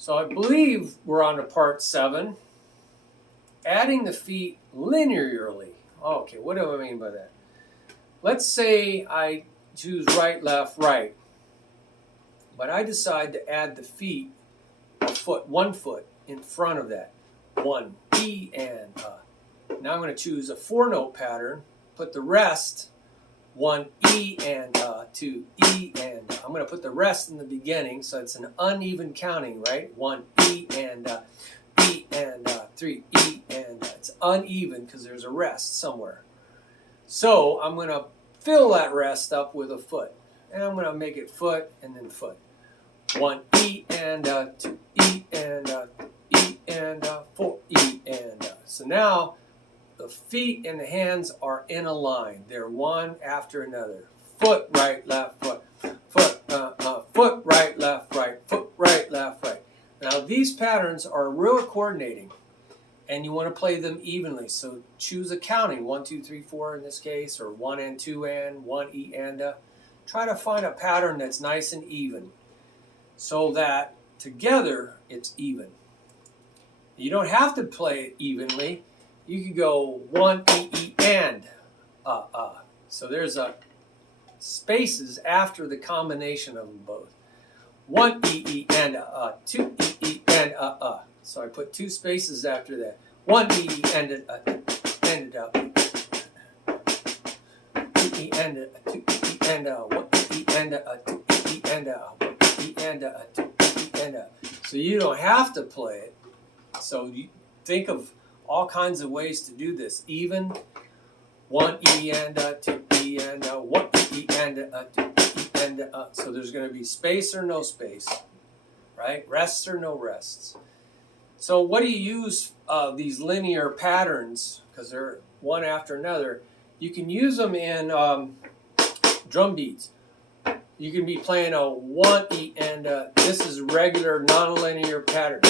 So I believe we're on to part 7. Adding the feet linearly. Okay, what do I mean by that? Let's say I choose right, left, right. But I decide to add the feet, one foot in front of that. 1, E, and Now I'm going to choose a 4-note pattern, put the rest, 1, E, and 2, E, and I'm going to put the rest in the beginning, so it's an uneven counting, right? 1, E, and 3, E, and it's uneven because there's a rest somewhere. So I'm going to fill that rest up with a foot, and I'm going to make it foot and then foot. 1, E, and 2, E, and 4, E, and so now the feet and the hands are in a line. They're one after another. Foot, right, left, foot, foot, foot, right, left, right, foot, right, left, right. Now these patterns are real coordinating, and you want to play them evenly. So choose a counting, 1, 2, 3, 4 in this case, or 1 and 2 and 1 E and. Try to find a pattern that's nice and even, so that together it's even. You don't have to play it evenly. You could go 1 E E and So there's spaces after the combination of them both. 1 E E and 2 E E and So I put 2 spaces after that. 1 E E and 2 E and 2 E and 1 E E and 2 E and 1 E and 2 E and. So you don't have to play it. So you think of all kinds of ways to do this. Even 1 E and 2 E and 1 E and 2 E and so there's going to be space or no space, right? Rests or no rests. So what do you use these linear patterns, because they're one after another? You can use them in drum beats. You can be playing a 1 E and this is regular nonlinear pattern.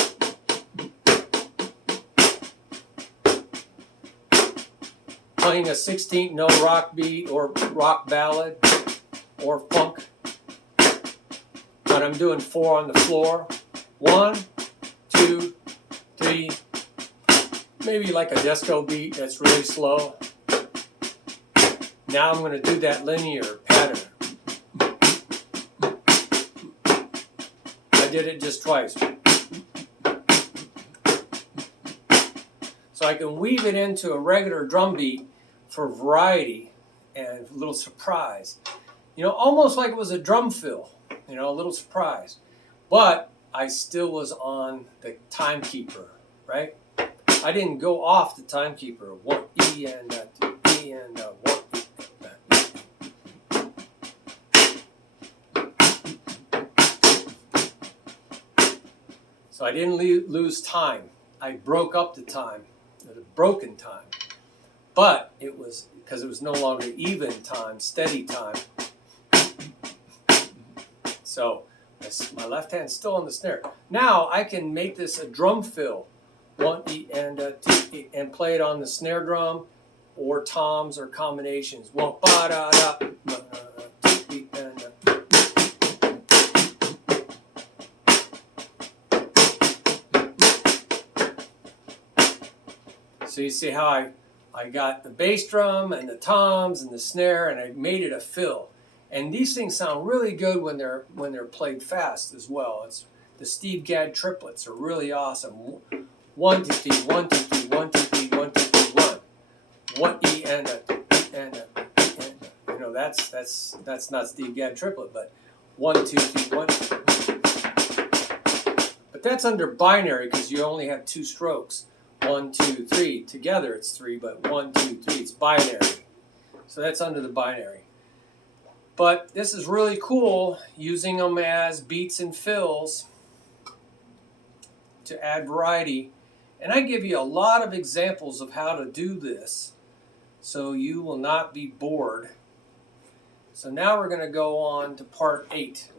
Playing a 16th note rock beat or rock ballad or funk. But I'm doing 4 on the floor. 1, 2, 3. Maybe like a disco beat that's really slow. Now I'm going to do that linear pattern. I did it just twice. So I can weave it into a regular drum beat for variety and a little surprise. You know, almost like it was a drum fill, you know, a little surprise. But I still was on the timekeeper, right? I didn't go off the timekeeper. 1 E and 2 E and 1 E. So I didn't lose time. I broke up the time. A broken time, but it was because it was no longer even time, steady time. So my left hand's still on the snare. Now I can make this a drum fill, 1 E and 2 E, and play it on the snare drum or toms or combinations. 1 ba da da 2 E and So you see how I got the bass drum and the toms and the snare, and I made it a fill. And these things sound really good when they're played fast as well. It's the Steve Gadd triplets are really awesome. 1 2 3 1 2 3 1 2 3 1 2 3 1. 1 E and a E and a E and a. You know that's not Steve Gadd triplet, but 1 2 3 1. But that's under binary because you only have 2 strokes. 1 2 3 together it's 3, but 1 2 3 it's binary. So that's under the binary. But this is really cool, using them as beats and fills to add variety. And I give you a lot of examples of how to do this, so you will not be bored. So now we're going to go on to part 8.